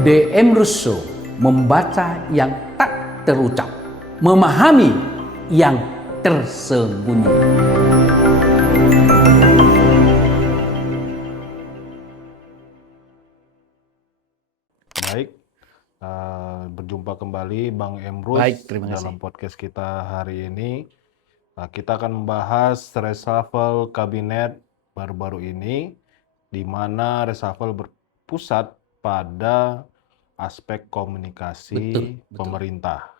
DM Russo, membaca yang tak terucap, memahami yang tersembunyi. Baik, berjumpa kembali Bang Emrus. Baik, terima kasih. Dalam podcast kita hari ini. Kita akan membahas reshuffle kabinet baru-baru ini, di mana reshuffle berpusat pada aspek komunikasi Betul. pemerintah.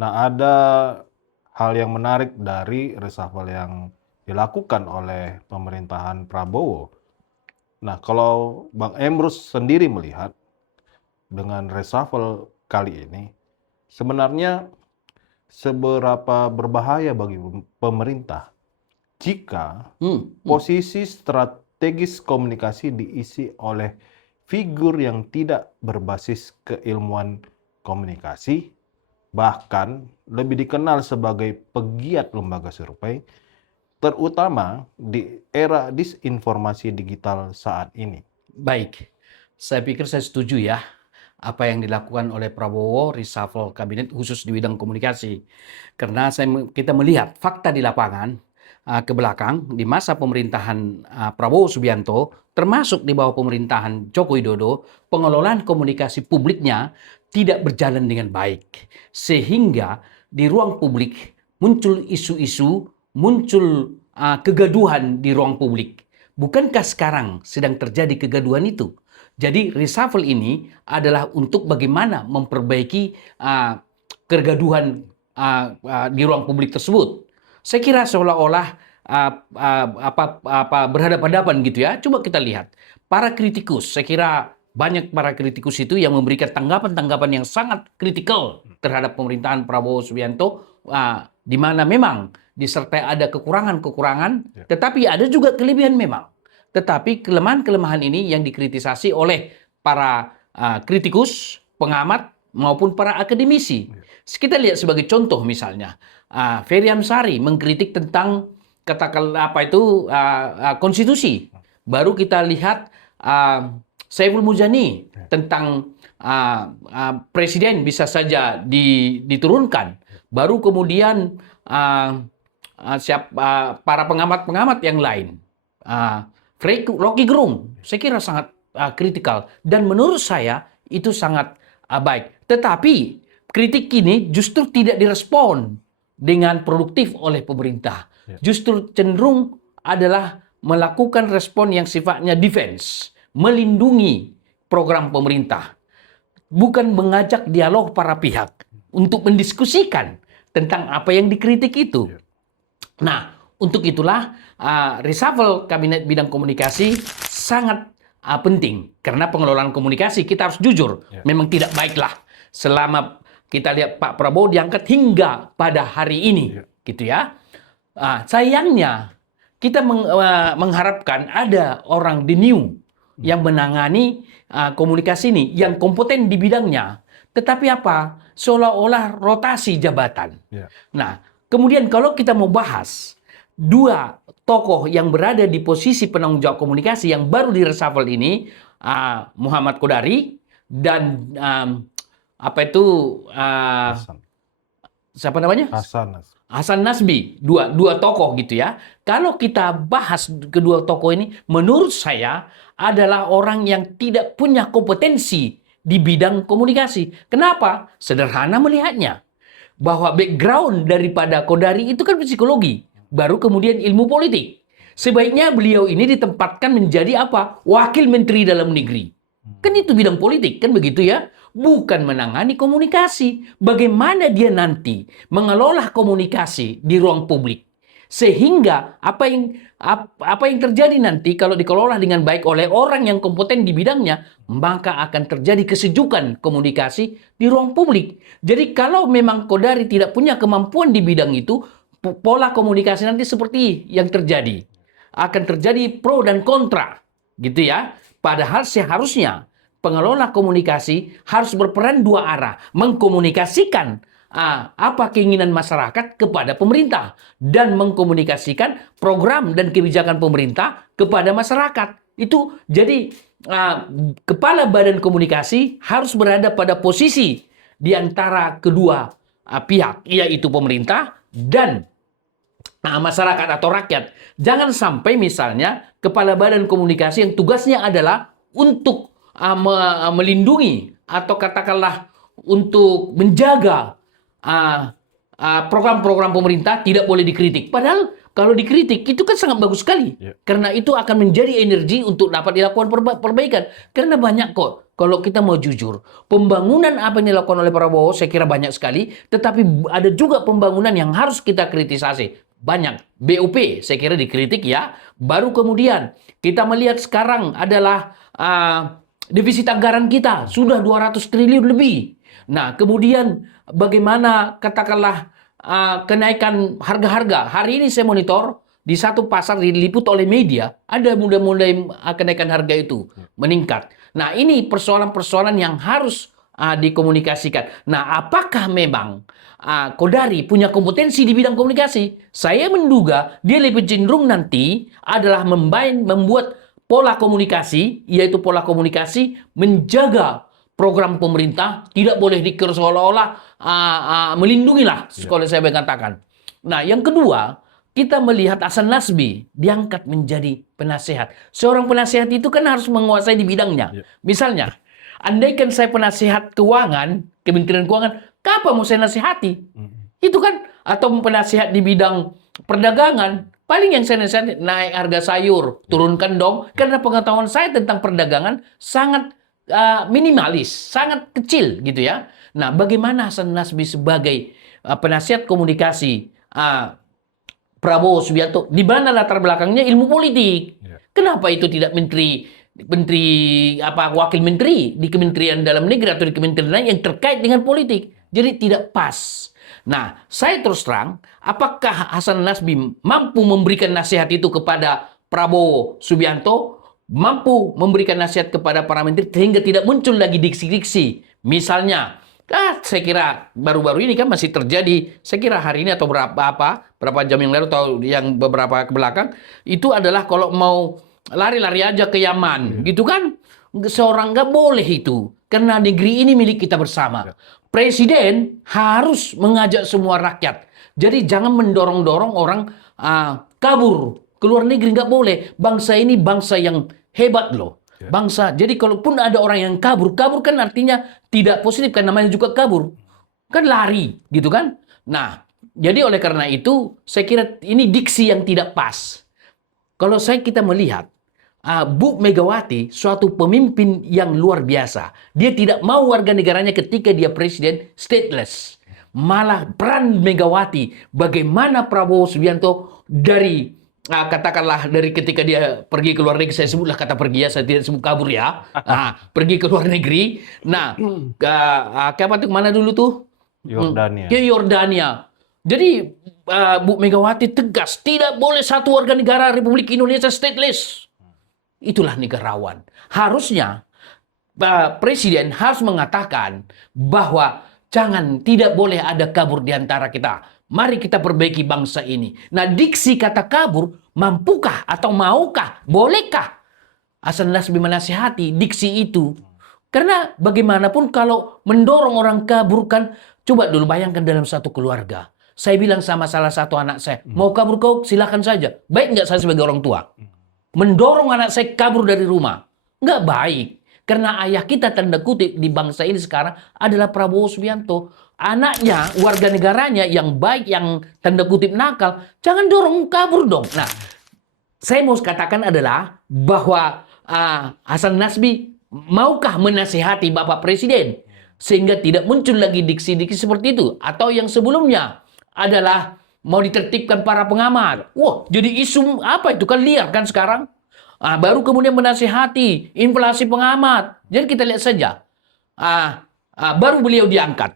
Nah, ada hal yang menarik dari reshuffle yang dilakukan oleh pemerintahan Prabowo. Nah, kalau Bang Emrus sendiri melihat dengan reshuffle kali ini, sebenarnya seberapa berbahaya bagi pemerintah jika posisi strategis komunikasi diisi oleh figur yang tidak berbasis keilmuan komunikasi, bahkan lebih dikenal sebagai pegiat lembaga survei, terutama di era disinformasi digital saat ini. Baik, saya pikir saya setuju ya apa yang dilakukan oleh Prabowo, reshuffle kabinet khusus di bidang komunikasi. Karena kita melihat fakta di lapangan ke belakang di masa pemerintahan Prabowo Subianto, termasuk di bawah pemerintahan Joko Widodo, pengelolaan komunikasi publiknya tidak berjalan dengan baik. Sehingga di ruang publik muncul isu-isu, muncul kegaduhan di ruang publik. Bukankah sekarang sedang terjadi kegaduhan itu? Jadi reshuffle ini adalah untuk bagaimana memperbaiki kegaduhan di ruang publik tersebut. Saya kira seolah-olah berhadapan-hadapan gitu ya. Coba kita lihat para kritikus. Saya kira banyak para kritikus itu yang memberikan tanggapan-tanggapan yang sangat kritikal terhadap pemerintahan Prabowo Subianto, di mana memang disertai ada kekurangan-kekurangan, tetapi ada juga kelebihan memang. Tetapi kelemahan-kelemahan ini yang dikritisasi oleh para kritikus, pengamat, maupun para akademisi. Kita lihat sebagai contoh misalnya, Ferry Amsari mengkritik tentang katakanlah konstitusi. Baru kita lihat Saiful Mujani tentang presiden bisa saja diturunkan. Baru kemudian para pengamat-pengamat yang lain. Rocky Gerung, saya kira sangat kritikal. Dan menurut saya itu sangat baik. Tetapi kritik ini justru tidak direspon dengan produktif oleh pemerintah. Justru cenderung adalah melakukan respon yang sifatnya defense, melindungi program pemerintah. Bukan mengajak dialog para pihak untuk mendiskusikan tentang apa yang dikritik itu. Nah, untuk itulah reshuffle kabinet bidang komunikasi sangat penting. Karena pengelolaan komunikasi, kita harus jujur, memang tidak baiklah selama kita lihat Pak Prabowo diangkat hingga pada hari ini. Gitu ya. Sayangnya, kita mengharapkan ada orang the new yang menangani komunikasi ini, yang kompeten di bidangnya. Tetapi apa? Seolah-olah rotasi jabatan. Nah, kemudian kalau kita mau bahas dua tokoh yang berada di posisi penanggung jawab komunikasi yang baru di reshuffle ini, Muhammad Kodari dan siapa namanya? Hasan Nasbi. Dua tokoh gitu ya. Kalau kita bahas kedua tokoh ini, menurut saya adalah orang yang tidak punya kompetensi di bidang komunikasi. Kenapa? Sederhana melihatnya. Bahwa background daripada Kodari itu kan psikologi. Baru kemudian ilmu politik. Sebaiknya beliau ini ditempatkan menjadi apa? Wakil Menteri Dalam Negeri. Kan itu bidang politik, kan begitu ya? Bukan menangani komunikasi. Bagaimana dia nanti mengelola komunikasi di ruang publik. Sehingga apa yang terjadi nanti kalau dikelola dengan baik oleh orang yang kompeten di bidangnya, maka akan terjadi kesejukan komunikasi di ruang publik. Jadi kalau memang Kodari tidak punya kemampuan di bidang itu, pola komunikasi nanti seperti yang terjadi. Akan terjadi pro dan kontra, gitu ya. Padahal seharusnya pengelola komunikasi harus berperan dua arah, mengkomunikasikan apa keinginan masyarakat kepada pemerintah dan mengkomunikasikan program dan kebijakan pemerintah kepada masyarakat. Itu jadi kepala badan komunikasi harus berada pada posisi di antara kedua pihak, yaitu pemerintah dan masyarakat atau rakyat. Jangan sampai misalnya kepala badan komunikasi yang tugasnya adalah untuk melindungi atau katakanlah untuk menjaga program-program pemerintah tidak boleh dikritik. Padahal kalau dikritik itu kan sangat bagus sekali. Karena itu akan menjadi energi untuk dapat dilakukan perbaikan. Karena banyak kok, kalau kita mau jujur, pembangunan apa yang dilakukan oleh Prabowo saya kira banyak sekali, tetapi ada juga pembangunan yang harus kita kritisasi. Banyak. BUP saya kira dikritik ya. Baru kemudian kita melihat sekarang adalah defisit anggaran kita sudah 200 triliun lebih. Nah, kemudian bagaimana katakanlah kenaikan harga-harga. Hari ini saya monitor di satu pasar diliput oleh media, ada mulai kenaikan harga itu meningkat. Nah, ini persoalan-persoalan yang harus dikomunikasikan. Nah, apakah memang Kodari punya kompetensi di bidang komunikasi? Saya menduga dia lebih cenderung nanti adalah membuat pola komunikasi, yaitu pola komunikasi menjaga program pemerintah, tidak boleh dikira seolah-olah melindungi lah, kalau saya katakan. Nah, yang kedua, kita melihat Hasan Nasbi diangkat menjadi penasehat. Seorang penasehat itu kan harus menguasai di bidangnya. Misalnya, andaikan saya penasehat keuangan, Kementerian Keuangan, kapan mau saya nasihati? Itu kan, atau penasehat di bidang perdagangan, paling yang saya nasihati, naik harga sayur, turunkan dong, karena pengetahuan saya tentang perdagangan sangat minimalis, sangat kecil gitu ya. Nah, bagaimana Hasan Nasbi sebagai penasihat komunikasi Prabowo Subianto, di mana latar belakangnya ilmu politik? Kenapa itu tidak wakil menteri di Kementerian Dalam Negeri atau di kementerian lain yang terkait dengan politik? Jadi tidak pas. Nah, saya terus terang, apakah Hasan Nasbi mampu memberikan nasihat itu kepada Prabowo Subianto? Mampu memberikan nasihat kepada para menteri sehingga tidak muncul lagi diksi-diksi. Misalnya, saya kira baru-baru ini kan masih terjadi, saya kira hari ini atau berapa jam yang lalu atau yang beberapa ke belakang, itu adalah kalau mau lari-lari aja ke Yaman, gitu kan? Seorang nggak boleh itu, karena negeri ini milik kita bersama. Presiden harus mengajak semua rakyat. Jadi jangan mendorong-dorong orang kabur ke luar negeri, nggak boleh. Bangsa ini bangsa yang hebat loh. Bangsa. Jadi kalaupun ada orang yang kabur kan artinya tidak positif, kan namanya juga kabur. Kan lari, gitu kan? Nah, jadi oleh karena itu saya kira ini diksi yang tidak pas. Kalau kita melihat Bu Megawati suatu pemimpin yang luar biasa. Dia tidak mau warga negaranya ketika dia presiden stateless. Malah peran Megawati, bagaimana Prabowo Subianto dari katakanlah dari ketika dia pergi ke luar negeri, saya sebutlah kata pergi ya, saya tidak sebut kabur ya. Pergi ke luar negeri. Nah, kemana dulu tuh? Yordania. Ke Yordania. Jadi Bu Megawati tegas, tidak boleh satu warga negara Republik Indonesia stateless. Itulah negarawan. Harusnya Presiden harus mengatakan bahwa tidak boleh ada kabur di antara kita. Mari kita perbaiki bangsa ini. Nah, diksi kata kabur, mampukah atau maukah, bolehkah Hasan Nasbi menasihati diksi itu? Karena bagaimanapun kalau mendorong orang kabur kan, coba dulu bayangkan dalam satu keluarga. Saya bilang sama salah satu anak saya, mau kabur kau silakan saja. Baik nggak saya sebagai orang tua? Mendorong anak saya kabur dari rumah. Nggak baik. Karena ayah kita tanda kutip di bangsa ini sekarang adalah Prabowo Subianto. Anaknya, warga negaranya yang baik, yang tanda kutip nakal, jangan dorong kabur dong. Nah, saya mau katakan adalah bahwa Hasan Nasbi maukah menasihati Bapak Presiden sehingga tidak muncul lagi diksi-diksi seperti itu. Atau yang sebelumnya adalah mau ditertibkan para pengamat. Wah, jadi isu apa itu kan liar kan sekarang. Baru kemudian menasihati inflasi pengamat. Jadi kita lihat saja. Baru beliau diangkat.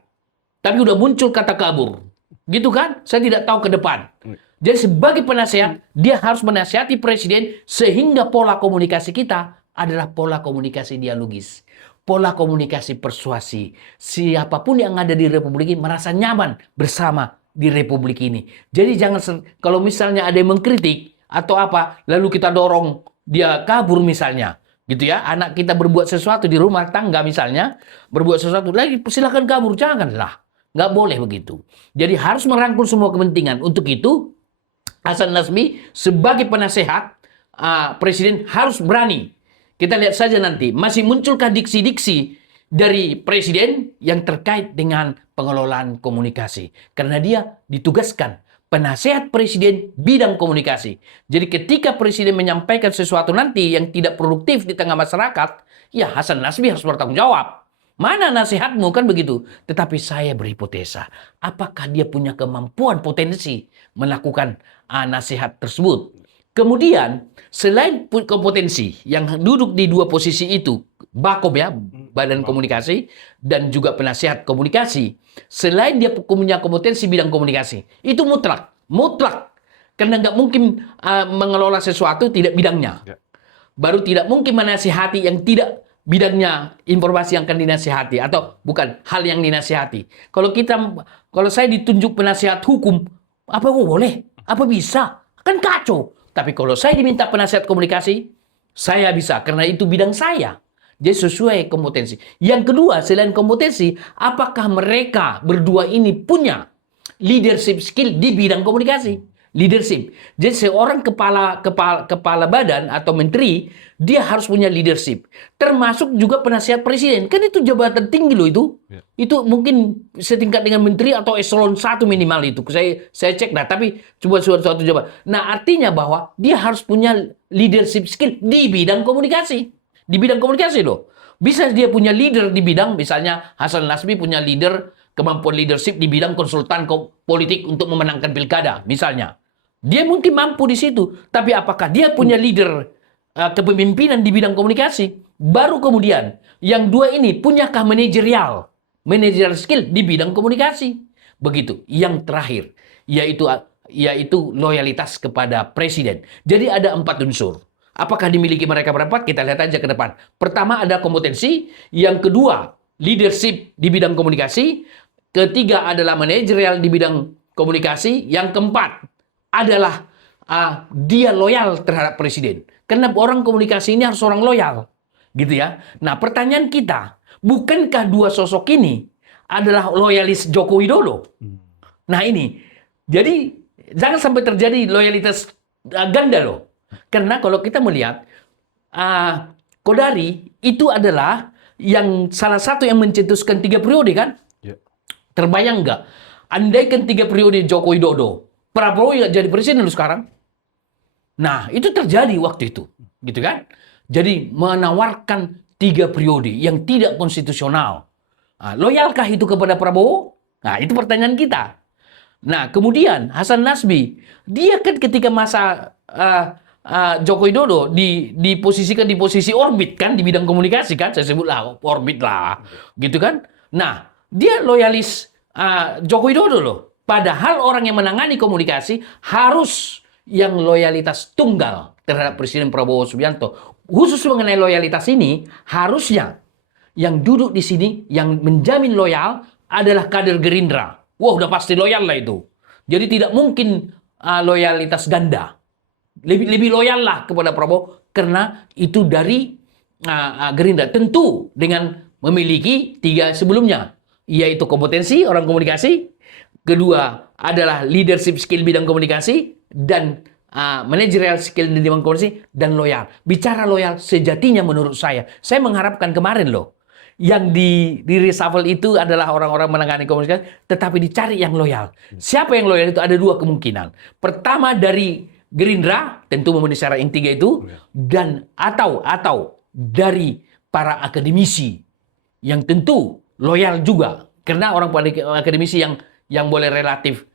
Tapi udah muncul kata kabur. Gitu kan? Saya tidak tahu ke depan. Jadi sebagai penasehat, dia harus menasihati presiden sehingga pola komunikasi kita adalah pola komunikasi dialogis. Pola komunikasi persuasi. Siapapun yang ada di Republik ini merasa nyaman bersama di Republik ini. Jadi jangan, kalau misalnya ada yang mengkritik atau apa, lalu kita dorong dia kabur misalnya, gitu ya. Anak kita berbuat sesuatu di rumah tangga misalnya, berbuat sesuatu lagi, silakan kabur, janganlah. Nggak boleh begitu. Jadi harus merangkul semua kepentingan. Untuk itu, Hasan Nazmi sebagai penasehat presiden harus berani. Kita lihat saja nanti, masih munculkah diksi-diksi dari presiden yang terkait dengan pengelolaan komunikasi. Karena dia ditugaskan penasehat presiden bidang komunikasi. Jadi ketika presiden menyampaikan sesuatu nanti yang tidak produktif di tengah masyarakat, ya Hasan Nazmi harus bertanggung jawab. Mana nasihatmu kan begitu. Tetapi saya berhipotesa, apakah dia punya kemampuan potensi melakukan nasihat tersebut. Kemudian selain kompetensi yang duduk di dua posisi itu, Bakom ya, Badan Komunikasi, dan juga penasihat komunikasi, selain dia punya kompetensi bidang komunikasi, itu mutlak. Karena nggak mungkin mengelola sesuatu tidak bidangnya. Baru tidak mungkin menasihati yang tidak bidangnya informasi yang akan dinasihati, atau bukan hal yang dinasihati. Kalau saya ditunjuk penasihat hukum, apa boleh? Apa bisa? Kan kacau. Tapi kalau saya diminta penasihat komunikasi, saya bisa karena itu bidang saya. Jadi sesuai kompetensi. Yang kedua, selain kompetensi, apakah mereka berdua ini punya leadership skill di bidang komunikasi? Leadership. Jadi seorang kepala badan atau menteri, dia harus punya leadership. Termasuk juga penasihat presiden. Kan itu jabatan tinggi loh itu. Ya. Itu mungkin setingkat dengan menteri atau eselon 1 minimal itu. Saya cek dah, tapi coba suatu jabatan. Nah, artinya bahwa dia harus punya leadership skill di bidang komunikasi. Di bidang komunikasi loh. Bisa dia punya leader di bidang, misalnya Hasan Nazmi punya kemampuan leadership di bidang konsultan politik untuk memenangkan pilkada, misalnya. Dia mungkin mampu di situ, tapi apakah dia punya leader kepemimpinan di bidang komunikasi? Baru kemudian, yang dua ini punyakah manajerial skill di bidang komunikasi? Begitu. Yang terakhir, yaitu loyalitas kepada presiden. Jadi ada 4 unsur. Apakah dimiliki mereka berempat? Kita lihat aja ke depan. Pertama ada kompetensi, yang kedua leadership di bidang komunikasi, ketiga adalah manajerial di bidang komunikasi, yang keempat adalah dia loyal terhadap presiden. Karena orang komunikasi ini harus orang loyal. Gitu ya. Nah, pertanyaan kita, bukankah dua sosok ini adalah loyalis Joko Widodo? Nah, ini. Jadi, jangan sampai terjadi loyalitas ganda loh. Karena kalau kita melihat, Kodari itu adalah salah satu yang mencetuskan 3 periode kan? Ya. Terbayang nggak? Andaikan 3 periode Joko Widodo, Prabowo yang jadi presiden dulu sekarang. Nah, itu terjadi waktu itu. Gitu kan? Jadi menawarkan 3 periode yang tidak konstitusional. Nah, loyalkah itu kepada Prabowo? Nah, itu pertanyaan kita. Nah, kemudian Hasan Nazmi, dia kan ketika masa Joko Widodo diposisikan di posisi orbit kan, di bidang komunikasi kan, saya sebutlah orbit lah. Gitu kan? Nah, dia loyalis Joko Widodo loh. Padahal orang yang menangani komunikasi harus yang loyalitas tunggal terhadap Presiden Prabowo Subianto. Khusus mengenai loyalitas ini, harusnya yang duduk di sini, yang menjamin loyal adalah kader Gerindra. Wah, udah pasti loyal lah itu. Jadi tidak mungkin loyalitas ganda. Lebih loyal lah kepada Prabowo karena itu dari Gerindra. Tentu dengan memiliki 3 sebelumnya, yaitu kompetensi orang komunikasi, kedua adalah leadership skill bidang komunikasi, dan managerial skill di bidang komunikasi, dan loyal. Bicara loyal sejatinya menurut saya mengharapkan kemarin loh, yang di reshuffle itu adalah orang-orang menangani komunikasi, tetapi dicari yang loyal. Siapa yang loyal itu ada 2 kemungkinan. Pertama dari Gerindra, tentu memenuhi syarat yang 3 itu, dan atau dari para akademisi yang tentu loyal juga, karena orang akademisi yang boleh relatif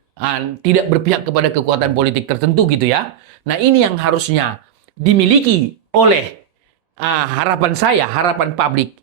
tidak berpihak kepada kekuatan politik tertentu gitu ya. Nah, ini yang harusnya dimiliki oleh harapan publik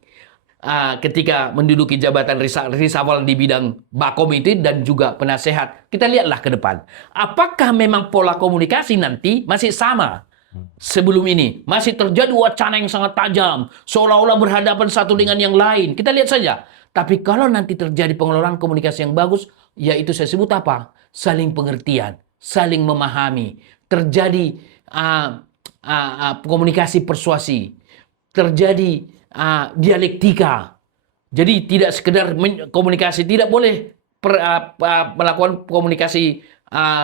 ketika menduduki jabatan reshuffle di bidang Bakom itu dan juga penasehat. Kita lihatlah ke depan. Apakah memang pola komunikasi nanti masih sama sebelum ini? Masih terjadi wacana yang sangat tajam, seolah-olah berhadapan satu dengan yang lain. Kita lihat saja. Tapi kalau nanti terjadi pengelolaan komunikasi yang bagus, yaitu saya sebut apa? Saling pengertian, saling memahami. Terjadi komunikasi persuasi, terjadi dialektika. Jadi tidak sekedar komunikasi, tidak boleh melakukan komunikasi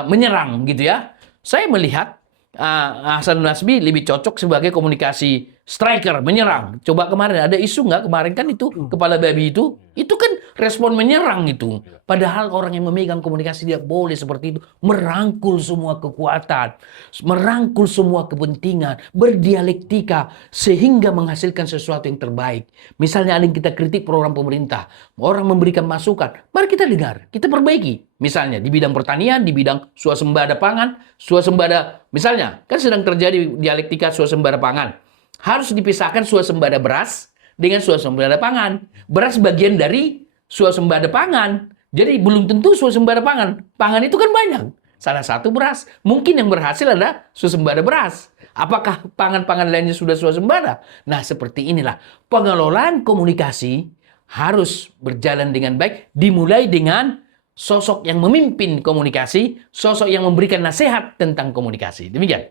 menyerang gitu ya. Saya melihat Hasan Nasbi lebih cocok sebagai komunikasi striker, menyerang. Coba kemarin ada isu nggak kemarin kan itu kepala babi itu kan respon menyerang itu. Padahal orang yang memegang komunikasi tidak boleh seperti itu, merangkul semua kekuatan, merangkul semua kepentingan, berdialektika sehingga menghasilkan sesuatu yang terbaik. Misalnya ada yang kita kritik program pemerintah, orang memberikan masukan, mari kita dengar, kita perbaiki. Misalnya di bidang pertanian, di bidang swasembada pangan, swasembada misalnya kan sedang terjadi dialektika swasembada pangan. Harus dipisahkan swasembada beras dengan swasembada pangan. Beras bagian dari swasembada pangan. Jadi belum tentu swasembada pangan. Pangan itu kan banyak. Salah satu beras. Mungkin yang berhasil adalah swasembada beras. Apakah pangan-pangan lainnya sudah swasembada? Nah, seperti inilah pengelolaan komunikasi harus berjalan dengan baik. Dimulai dengan sosok yang memimpin komunikasi, sosok yang memberikan nasihat tentang komunikasi. Demikian.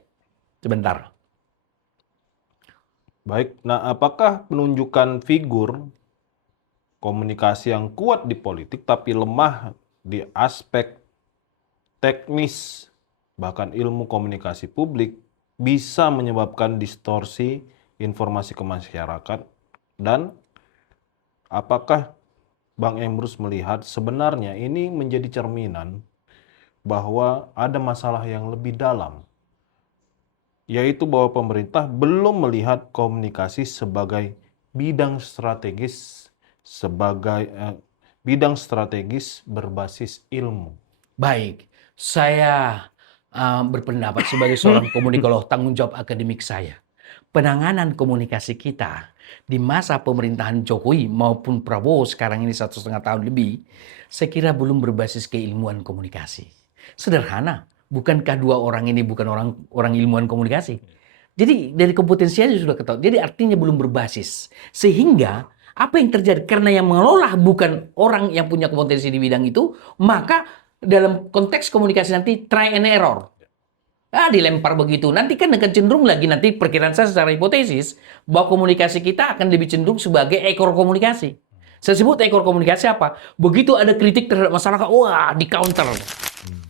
Sebentar. Baik, nah apakah penunjukan figur komunikasi yang kuat di politik tapi lemah di aspek teknis bahkan ilmu komunikasi publik bisa menyebabkan distorsi informasi ke masyarakat? Dan apakah Bang Emrus melihat sebenarnya ini menjadi cerminan bahwa ada masalah yang lebih dalam, yaitu bahwa pemerintah belum melihat komunikasi sebagai bidang strategis, berbasis ilmu? Baik, saya berpendapat sebagai seorang komunikolog, tanggung jawab akademik saya. Penanganan komunikasi kita di masa pemerintahan Jokowi maupun Prabowo sekarang ini 1,5 tahun lebih, saya kira belum berbasis keilmuan komunikasi. Sederhana, bukankah dua orang ini bukan orang ilmuwan komunikasi? Jadi dari kompetensinya sudah ketahui. Jadi artinya belum berbasis. Sehingga apa yang terjadi? Karena yang mengelola bukan orang yang punya kompetensi di bidang itu, maka dalam konteks komunikasi nanti try and error. Dilempar begitu. Nanti kan akan cenderung lagi, nanti perkiraan saya secara hipotesis, bahwa komunikasi kita akan lebih cenderung sebagai ekor komunikasi. Saya sebut ekor komunikasi apa? Begitu ada kritik terhadap masyarakat, wah, di counter,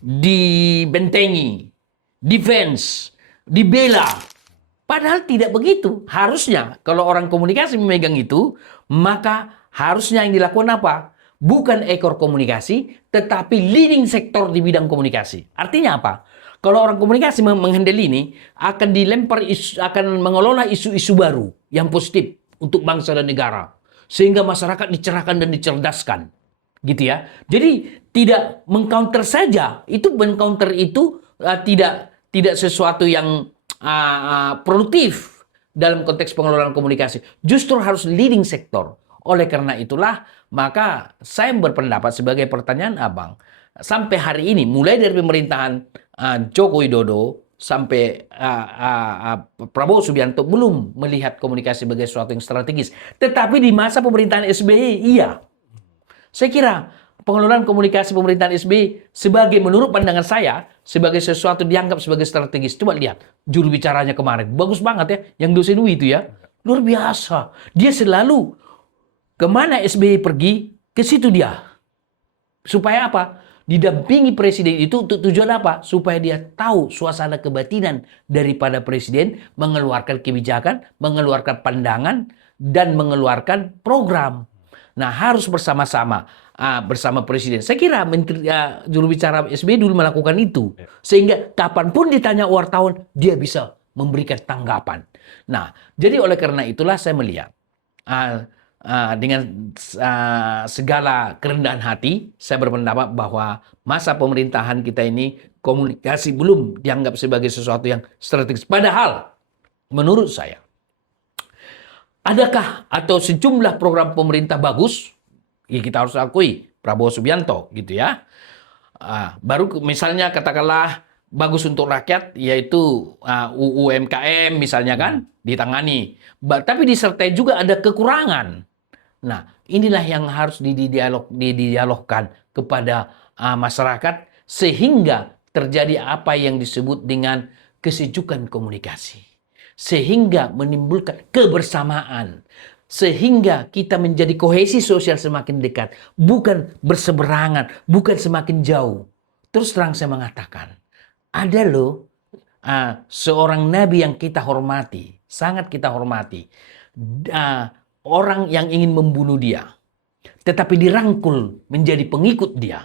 dibentengi, defense, dibela. Padahal tidak begitu. Harusnya kalau orang komunikasi memegang itu, maka harusnya yang dilakukan apa? Bukan ekor komunikasi, tetapi leading sektor di bidang komunikasi. Artinya apa? Kalau orang komunikasi menghandle ini, akan dilempar, akan mengelola isu-isu baru yang positif untuk bangsa dan negara. Sehingga masyarakat dicerahkan dan dicerdaskan. Gitu ya. Jadi tidak mengcounter saja. Itu mengcounter itu tidak sesuatu yang produktif dalam konteks pengelolaan komunikasi. Justru harus leading sektor. Oleh karena itulah, maka saya berpendapat sebagai pertanyaan Abang, sampai hari ini, mulai dari pemerintahan Joko Widodo sampai Prabowo Subianto belum melihat komunikasi sebagai sesuatu yang strategis. Tetapi di masa pemerintahan SBY, iya. Saya kira pengelolaan komunikasi pemerintahan SBY sebagai, menurut pandangan saya, sebagai sesuatu dianggap sebagai strategis. Coba lihat juru bicaranya kemarin. Bagus banget ya, yang dosen UI itu ya. Luar biasa. Dia selalu kemana SBY pergi, ke situ dia. Supaya apa? Didampingi presiden itu untuk tujuan apa? Supaya dia tahu suasana kebatinan daripada presiden, mengeluarkan kebijakan, mengeluarkan pandangan, dan mengeluarkan program. Nah, harus bersama-sama bersama presiden. Saya kira juru bicara SBY dulu melakukan itu. Sehingga kapanpun ditanya wartawan, dia bisa memberikan tanggapan. Nah, jadi oleh karena itulah saya melihat dengan segala kerendahan hati, saya berpendapat bahwa masa pemerintahan kita ini komunikasi belum dianggap sebagai sesuatu yang strategis. Padahal, menurut saya, adakah atau sejumlah program pemerintah bagus? Ya, kita harus akui Prabowo Subianto, gitu ya. Baru misalnya katakanlah bagus untuk rakyat, yaitu UU UMKM misalnya kan ditangani. Tapi disertai juga ada kekurangan. Nah, inilah yang harus didialogkan kepada masyarakat sehingga terjadi apa yang disebut dengan kesejukan komunikasi. sehingga menimbulkan kebersamaan, sehingga kita menjadi kohesi sosial semakin dekat, bukan berseberangan, bukan semakin jauh. Terus terang saya mengatakan, ada loh seorang nabi yang kita hormati, sangat kita hormati, orang yang ingin membunuh dia, tetapi dirangkul menjadi pengikut dia,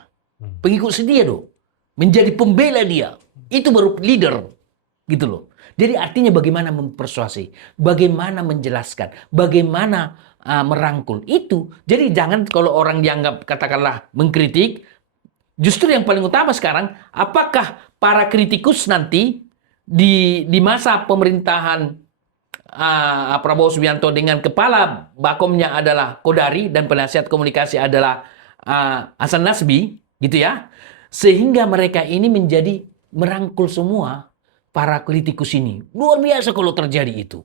pengikut setia loh, menjadi pembela dia, itu baru leader, gitu loh. Jadi artinya bagaimana mempersuasi, bagaimana menjelaskan, bagaimana merangkul itu. Jadi jangan kalau orang dianggap katakanlah mengkritik, justru yang paling utama sekarang, apakah para kritikus nanti di masa pemerintahan Prabowo Subianto dengan kepala bakomnya adalah Kodari dan penasihat komunikasi adalah Hasan Nasbi, gitu ya, sehingga mereka ini menjadi merangkul semua para kritikus ini. Luar biasa kalau terjadi itu.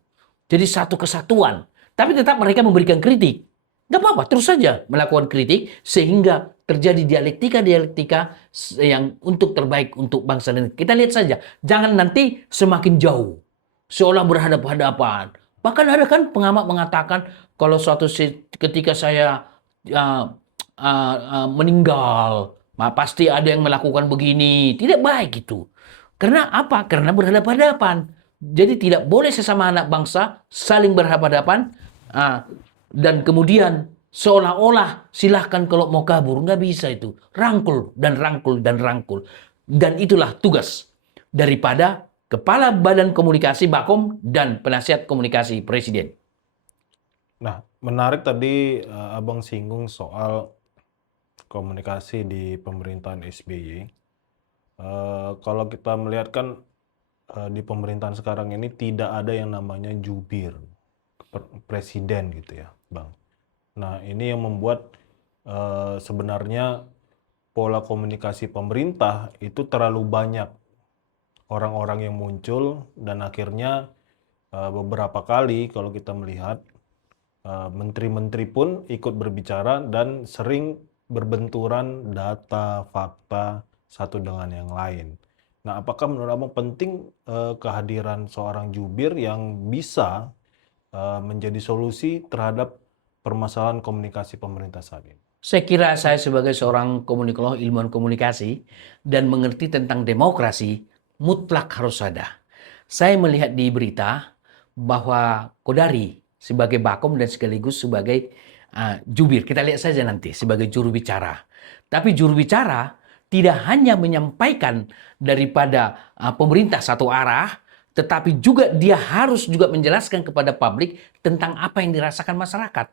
Jadi satu kesatuan. Tapi tetap mereka memberikan kritik. Nggak apa-apa, terus saja melakukan kritik sehingga terjadi dialektika-dialektika yang untuk terbaik untuk bangsa dan negara. Kita lihat saja, jangan nanti semakin jauh, seolah berhadapan-hadapan. Bahkan ada kan pengamat mengatakan kalau ketika saya meninggal, pasti ada yang melakukan begini. Tidak baik itu. Karena apa? Karena berhadapan-hadapan. Jadi tidak boleh sesama anak bangsa saling berhadapan-hadapan dan kemudian seolah-olah silahkan kalau mau kabur. Nggak bisa itu. Rangkul dan rangkul dan rangkul. Dan itulah tugas daripada Kepala Badan Komunikasi Bakom dan Penasihat Komunikasi Presiden. Nah, menarik tadi Abang singgung soal komunikasi di pemerintahan SBY. Kalau kita melihat kan di pemerintahan sekarang ini tidak ada yang namanya jubir presiden gitu ya, Bang. Nah, ini yang membuat sebenarnya pola komunikasi pemerintah itu terlalu banyak orang-orang yang muncul dan akhirnya beberapa kali kalau kita melihat menteri-menteri pun ikut berbicara dan sering berbenturan data, fakta satu dengan yang lain. Nah, apakah menurut Abang penting kehadiran seorang jubir yang bisa menjadi solusi terhadap permasalahan komunikasi pemerintah saat ini? Saya kira saya sebagai seorang komunikolog, ilmuwan komunikasi, dan mengerti tentang demokrasi, mutlak harus ada. Saya melihat di berita bahwa Kodari sebagai Bakom dan sekaligus sebagai jubir, kita lihat saja nanti sebagai juru bicara. Tapi juru bicara tidak hanya menyampaikan daripada pemerintah satu arah, tetapi juga dia harus juga menjelaskan kepada publik tentang apa yang dirasakan masyarakat.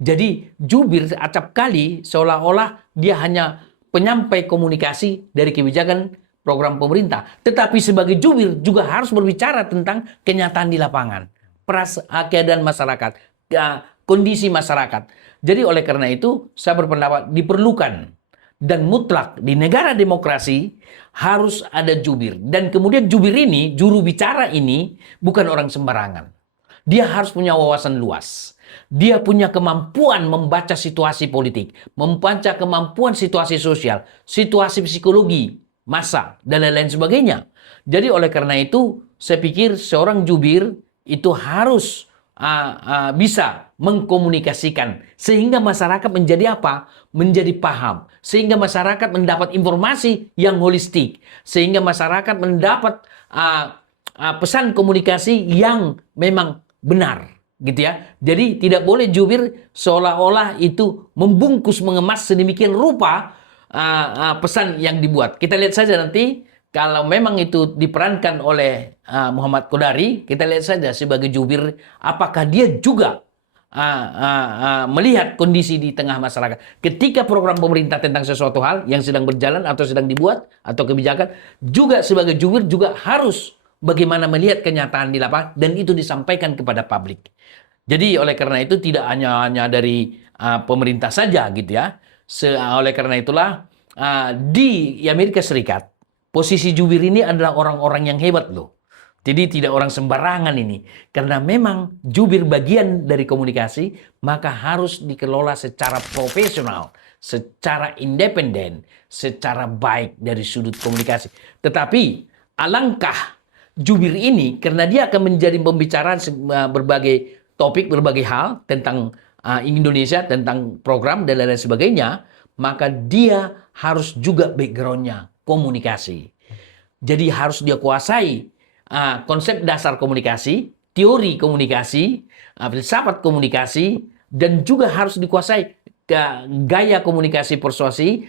Jadi jubir acap kali seolah-olah dia hanya penyampai komunikasi dari kebijakan program pemerintah. Tetapi sebagai jubir juga harus berbicara tentang kenyataan di lapangan, keadaan masyarakat, kondisi masyarakat. Jadi oleh karena itu saya berpendapat diperlukan dan mutlak di negara demokrasi harus ada jubir. Dan kemudian jubir ini, juru bicara ini bukan orang sembarangan. Dia harus punya wawasan luas. Dia punya kemampuan membaca situasi politik, membaca kemampuan situasi sosial, situasi psikologi, massa, dan lain-lain sebagainya. Jadi oleh karena itu, saya pikir seorang jubir itu harus bisa mengkomunikasikan sehingga masyarakat menjadi apa? Menjadi paham. Sehingga masyarakat mendapat informasi yang holistik. Sehingga masyarakat mendapat pesan komunikasi yang memang benar. Gitu ya. Jadi tidak boleh jubir seolah-olah itu membungkus, mengemas sedemikian rupa pesan yang dibuat. Kita lihat saja nanti kalau memang itu diperankan oleh Muhammad Kodari, kita lihat saja sebagai jubir apakah dia juga melihat kondisi di tengah masyarakat. Ketika program pemerintah tentang sesuatu hal yang sedang berjalan atau sedang dibuat atau kebijakan, juga sebagai jubir juga harus bagaimana melihat kenyataan di lapangan dan itu disampaikan kepada publik. Jadi oleh karena itu tidak hanya dari pemerintah saja gitu ya. Oleh karena itulah di Amerika Serikat posisi jubir ini adalah orang-orang yang hebat loh. Jadi tidak orang sembarangan ini. Karena memang jubir bagian dari komunikasi, maka harus dikelola secara profesional, secara independen, secara baik dari sudut komunikasi. Tetapi alangkah jubir ini, karena dia akan menjadi pembicaraan berbagai topik, berbagai hal tentang Indonesia, tentang program dan lain-lain sebagainya, maka dia harus juga background-nya komunikasi. Jadi harus dia kuasai konsep dasar komunikasi, teori komunikasi, filsafat komunikasi, dan juga harus dikuasai gaya komunikasi persuasi,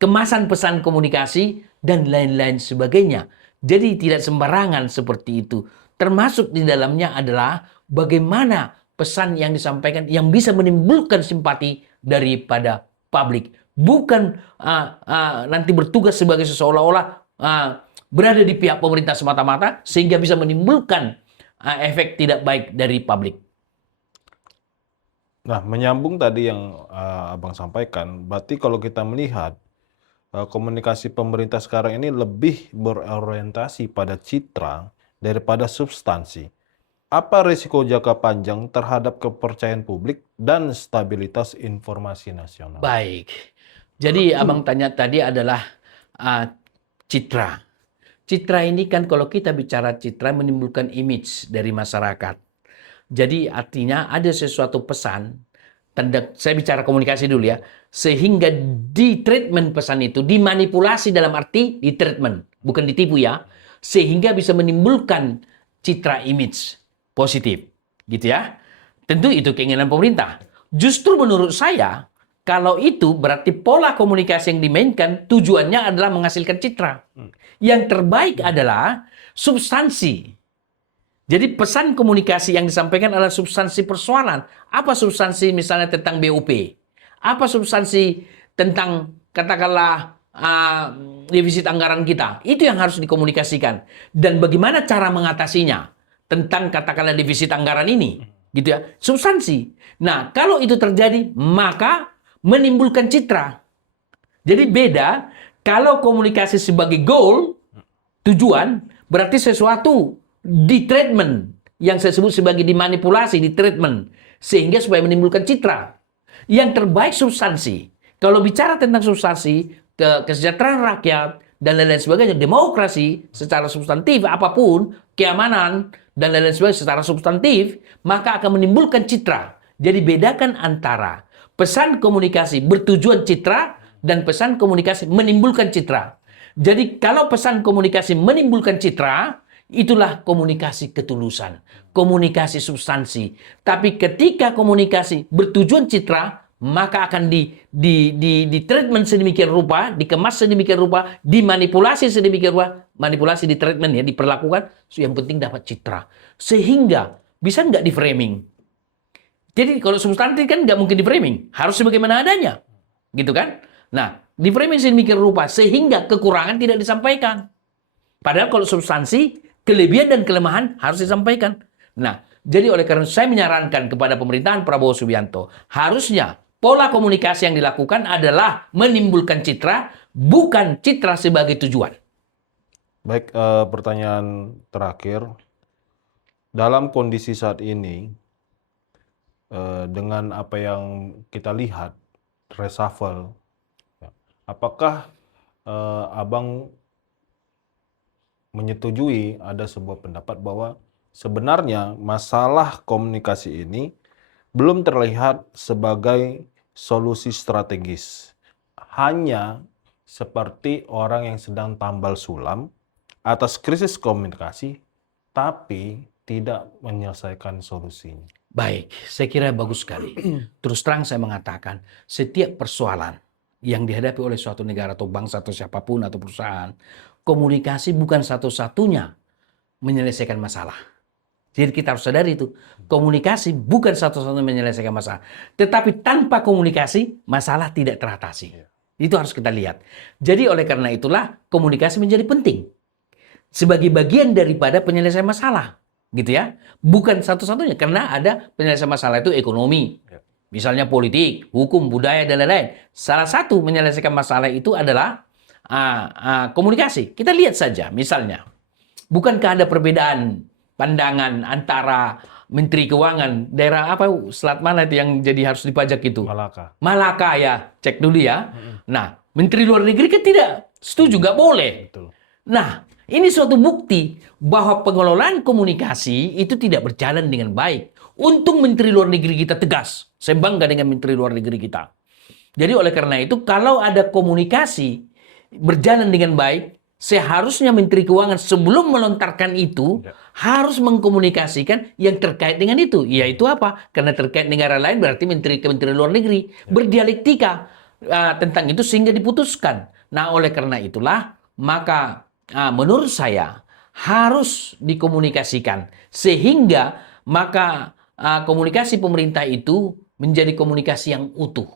kemasan pesan komunikasi, dan lain-lain sebagainya. Jadi tidak sembarangan seperti itu. Termasuk di dalamnya adalah bagaimana pesan yang disampaikan yang bisa menimbulkan simpati daripada publik. Bukan nanti bertugas sebagai seolah-olah berada di pihak pemerintah semata-mata sehingga bisa menimbulkan efek tidak baik dari publik. Nah, menyambung tadi yang Abang sampaikan, berarti kalau kita melihat komunikasi pemerintah sekarang ini lebih berorientasi pada citra daripada substansi. Apa risiko jangka panjang terhadap kepercayaan publik dan stabilitas informasi nasional? Baik. Jadi abang tanya tadi adalah citra. Citra ini kan kalau kita bicara citra menimbulkan image dari masyarakat. Jadi artinya ada sesuatu pesan, saya bicara komunikasi dulu ya, sehingga di treatment pesan itu dimanipulasi dalam arti di treatment, bukan ditipu ya, sehingga bisa menimbulkan citra image positif, gitu ya. Tentu itu keinginan pemerintah. Justru menurut saya, kalau itu berarti pola komunikasi yang dimainkan tujuannya adalah menghasilkan citra. Yang terbaik adalah substansi. Jadi pesan komunikasi yang disampaikan adalah substansi persoalan. Apa substansi misalnya tentang BOP? Apa substansi tentang katakanlah defisit anggaran kita? Itu yang harus dikomunikasikan. Dan bagaimana cara mengatasinya tentang katakanlah defisit anggaran ini, gitu ya. Substansi. Nah, kalau itu terjadi, maka menimbulkan citra. Jadi beda kalau komunikasi sebagai goal, tujuan, berarti sesuatu di treatment yang saya sebut sebagai dimanipulasi, di treatment, sehingga supaya menimbulkan citra. Yang terbaik substansi. Kalau bicara tentang substansi, kesejahteraan rakyat dan lain-lain sebagainya, demokrasi secara substantif apapun, keamanan dan lain-lain sebagainya secara substantif, maka akan menimbulkan citra. Jadi bedakan antara pesan komunikasi bertujuan citra dan pesan komunikasi menimbulkan citra. Jadi kalau pesan komunikasi menimbulkan citra, itulah komunikasi ketulusan, komunikasi substansi. Tapi ketika komunikasi bertujuan citra, maka akan di treatment sedemikian rupa, dikemas sedemikian rupa, dimanipulasi sedemikian rupa, manipulasi di treatment ya, diperlakukan, yang penting dapat citra. Sehingga bisa nggak di framing? Jadi kalau substansi kan nggak mungkin di framing, harus sebagaimana adanya, gitu kan? Nah, di framing sedemikian rupa sehingga kekurangan tidak disampaikan. Padahal kalau substansi, kelebihan dan kelemahan harus disampaikan. Nah, jadi oleh karena saya menyarankan kepada pemerintahan Prabowo Subianto, harusnya pola komunikasi yang dilakukan adalah menimbulkan citra, bukan citra sebagai tujuan. Baik, pertanyaan terakhir. Dalam kondisi saat ini, dengan apa yang kita lihat, reshuffle, apakah Abang menyetujui ada sebuah pendapat bahwa sebenarnya masalah komunikasi ini belum terlihat sebagai solusi strategis. Hanya seperti orang yang sedang tambal sulam atas krisis komunikasi, tapi tidak menyelesaikan solusinya. Baik, saya kira bagus sekali. Terus terang saya mengatakan, setiap persoalan yang dihadapi oleh suatu negara atau bangsa atau siapapun atau perusahaan, komunikasi bukan satu-satunya menyelesaikan masalah. Jadi kita harus sadari itu. Komunikasi bukan satu-satunya menyelesaikan masalah. Tetapi tanpa komunikasi, masalah tidak teratasi. Itu harus kita lihat. Jadi oleh karena itulah komunikasi menjadi penting. Sebagai bagian daripada penyelesaian masalah. Gitu ya. Bukan satu-satunya. Karena ada penyelesaian masalah itu ekonomi. Misalnya politik, hukum, budaya, dan lain-lain. Salah satu menyelesaikan masalah itu adalah komunikasi. Kita lihat saja misalnya. Bukankah ada perbedaan pandangan antara Menteri Keuangan daerah apa Selat mana itu yang jadi harus dipajak itu? Malaka ya, cek dulu ya. Nah, Menteri Luar Negeri kan tidak setuju, nggak boleh. Betul. Nah, Ini suatu bukti bahwa pengelolaan komunikasi itu tidak berjalan dengan baik. Untung Menteri Luar Negeri kita tegas. Saya bangga dengan Menteri Luar Negeri kita. Jadi oleh karena itu, kalau ada komunikasi berjalan dengan baik, seharusnya Menteri Keuangan sebelum melontarkan itu harus mengkomunikasikan yang terkait dengan itu. Yaitu apa? Karena terkait negara lain berarti Kementerian Luar Negeri berdialektika tentang itu sehingga diputuskan. Nah, oleh karena itulah maka menurut saya harus dikomunikasikan sehingga maka komunikasi pemerintah itu menjadi komunikasi yang utuh.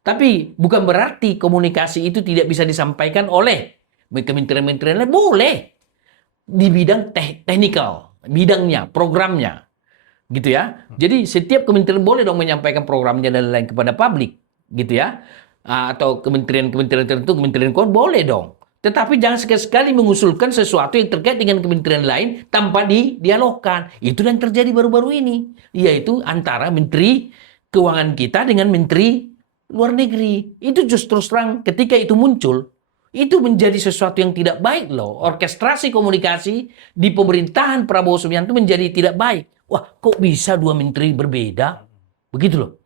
Tapi bukan berarti komunikasi itu tidak bisa disampaikan oleh kementerian-kementerian lain. Boleh di bidang teknikal, bidangnya, programnya, gitu ya. Jadi setiap kementerian boleh dong menyampaikan programnya dan lain kepada publik, gitu ya. Atau kementerian-kementerian tertentu, kementerian keuangan boleh dong. Tetapi jangan sekali-sekali mengusulkan sesuatu yang terkait dengan kementerian lain tanpa didialogkan. Itu yang terjadi baru-baru ini, yaitu antara Menteri Keuangan kita dengan Menteri Luar Negeri. Itu justru terang ketika itu muncul, itu menjadi sesuatu yang tidak baik loh. Orkestrasi komunikasi di pemerintahan Prabowo Subianto menjadi tidak baik. Wah, kok bisa dua menteri berbeda? Begitu loh.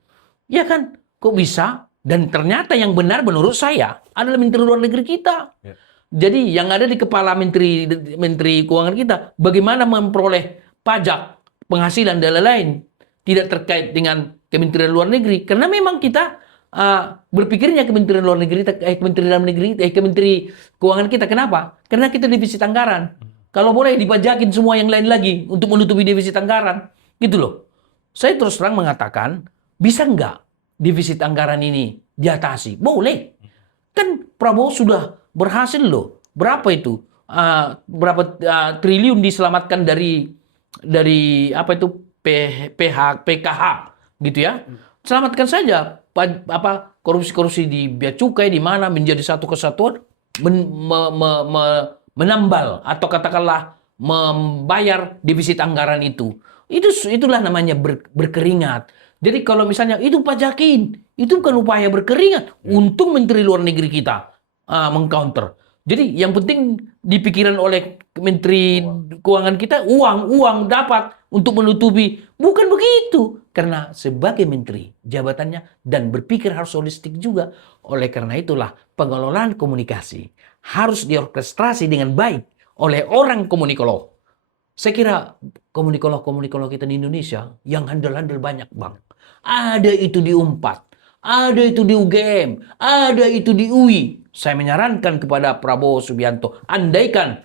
Ya kan? Kok bisa? Dan ternyata yang benar menurut saya adalah Menteri Luar Negeri kita. Ya. Jadi yang ada di kepala Menteri Keuangan kita, bagaimana memperoleh pajak, penghasilan dan lain-lain tidak terkait dengan Kementerian Luar Negeri. Karena memang kita berpikirnya Kementerian Luar Negeri, Kementerian Dalam Negeri, Kementerian Keuangan kita. Kenapa? Karena kita defisit anggaran. Kalau boleh dipajakin semua yang lain lagi untuk menutupi defisit anggaran. Gitu loh. Saya terus terang mengatakan, bisa nggak defisit anggaran ini diatasi? Boleh. Kan Prabowo sudah berhasil loh. Berapa itu? Berapa triliun diselamatkan dari apa itu PKH gitu ya? Selamatkan saja korupsi-korupsi di bea cukai di mana menjadi satu kesatuan menambal atau katakanlah membayar defisit anggaran itu. Itulah namanya berkeringat. Jadi kalau misalnya itu pajakin, itu bukan upaya berkeringat. Untung Menteri Luar Negeri kita mengcounter. Jadi yang penting dipikiran oleh Menteri Keuangan kita uang dapat untuk menutupi. Bukan begitu. Karena sebagai menteri jabatannya dan berpikir harus holistik juga. Oleh karena itulah pengelolaan komunikasi harus diorkestrasi dengan baik oleh orang komunikolog. Saya kira komunikolog kita di Indonesia yang handal-handal banyak, Bang. Ada itu di UNPAD, ada itu di UGM, ada itu di UI. Saya menyarankan kepada Prabowo Subianto, andaikan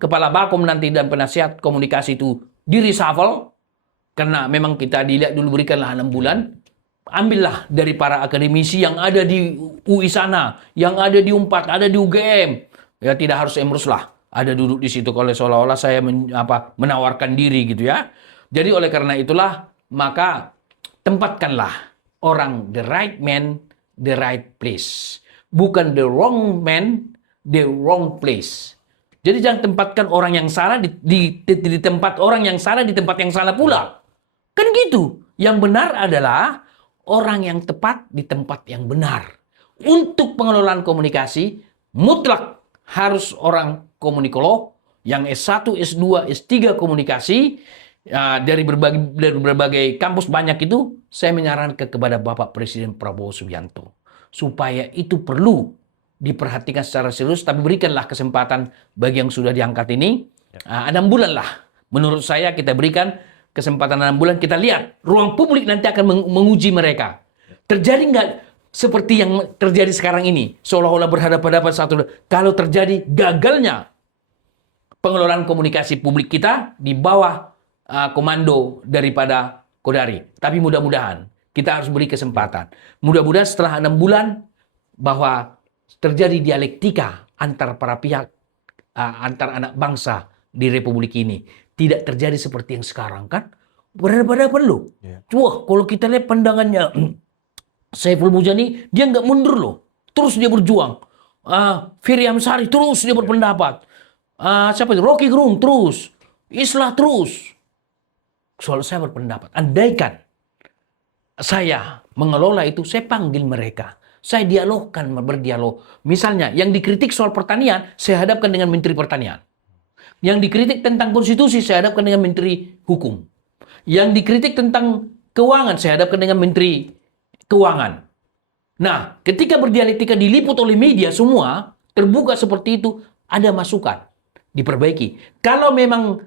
kepala Bakom nanti dan penasihat komunikasi itu di-reshuffle, karena memang kita dilihat dulu berikanlah 6 bulan, ambillah dari para akademisi yang ada di UI sana, yang ada di UNPAD, ada di UGM. Ya tidak harus Emrus lah. Ada duduk di situ kalau seolah-olah saya menawarkan diri gitu ya. Jadi oleh karena itulah maka tempatkanlah orang the right man, the right place. Bukan the wrong man, the wrong place. Jadi jangan tempatkan orang yang salah di tempat orang yang salah di tempat yang salah pula. Kan gitu. Yang benar adalah orang yang tepat di tempat yang benar. Untuk pengelolaan komunikasi mutlak harus orang komunikolog yang S1, S2, S3 komunikasi dari berbagai kampus banyak itu. Saya menyarankan kepada Bapak Presiden Prabowo Subianto supaya itu perlu diperhatikan secara serius, tapi berikanlah kesempatan bagi yang sudah diangkat ini 6 bulan lah. Menurut saya kita berikan kesempatan 6 bulan, kita lihat ruang publik nanti akan menguji mereka. Terjadi nggak seperti yang terjadi sekarang ini, seolah-olah berhadapan-hadapan satu. Kalau terjadi gagalnya pengelolaan komunikasi publik kita di bawah komando daripada Kodari. Tapi mudah-mudahan kita harus beri kesempatan. Mudah-mudahan setelah 6 bulan bahwa terjadi dialektika antar para pihak, antar anak bangsa di Republik ini. Tidak terjadi seperti yang sekarang kan. Berhadapan loh. Wah, kalau kita lihat pandangannya Saiful Mujani, dia nggak mundur loh. Terus dia berjuang. Ferry Amsari terus dia berpendapat. Siapa itu? Rocky Gerung terus. Islah terus. Soal saya berpendapat. Andaikan saya mengelola itu, saya panggil mereka. Saya dialogkan, berdialog. Misalnya, yang dikritik soal pertanian, saya hadapkan dengan Menteri Pertanian. Yang dikritik tentang konstitusi saya hadapkan dengan Menteri Hukum. Yang dikritik tentang keuangan saya hadapkan dengan Menteri Keuangan. Nah, ketika berdialektika diliput oleh media semua, terbuka seperti itu, ada masukan. Diperbaiki. Kalau memang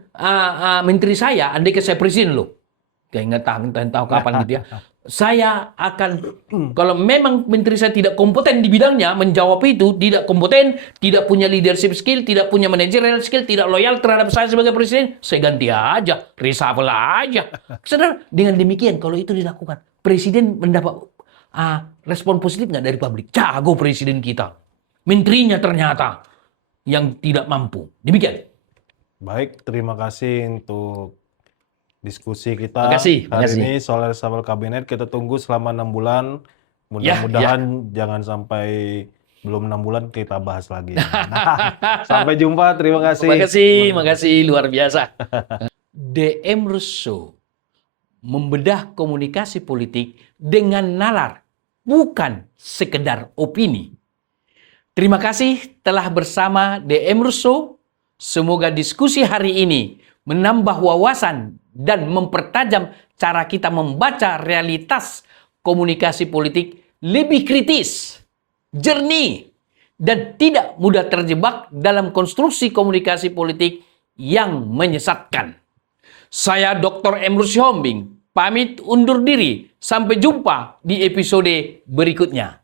menteri saya, andai saya presiden loh, kayak nggak tahu kapan gitu ya, saya akan, kalau memang menteri saya tidak kompeten di bidangnya, menjawab itu, tidak kompeten, tidak punya leadership skill, tidak punya managerial skill, tidak loyal terhadap saya sebagai presiden, saya ganti aja, reshuffle aja. Saudara, dengan demikian, kalau itu dilakukan, presiden mendapat respon positif nggak dari publik? Jago presiden kita. Menterinya ternyata yang tidak mampu. Demikian. Baik, terima kasih untuk diskusi kita Makasih, hari makasih. ini soal reshuffle kabinet. Kita tunggu selama 6 bulan. Mudah-mudahan jangan sampai belum 6 bulan kita bahas lagi. Sampai jumpa, terima kasih. Makasih, luar biasa. DM Rousseau membedah komunikasi politik dengan nalar, bukan sekedar opini. Terima kasih telah bersama DM Rousseau. Semoga diskusi hari ini menambah wawasan dan mempertajam cara kita membaca realitas komunikasi politik lebih kritis, jernih, dan tidak mudah terjebak dalam konstruksi komunikasi politik yang menyesatkan. Saya Dr. Emrus Sihombing, pamit undur diri. Sampai jumpa di episode berikutnya.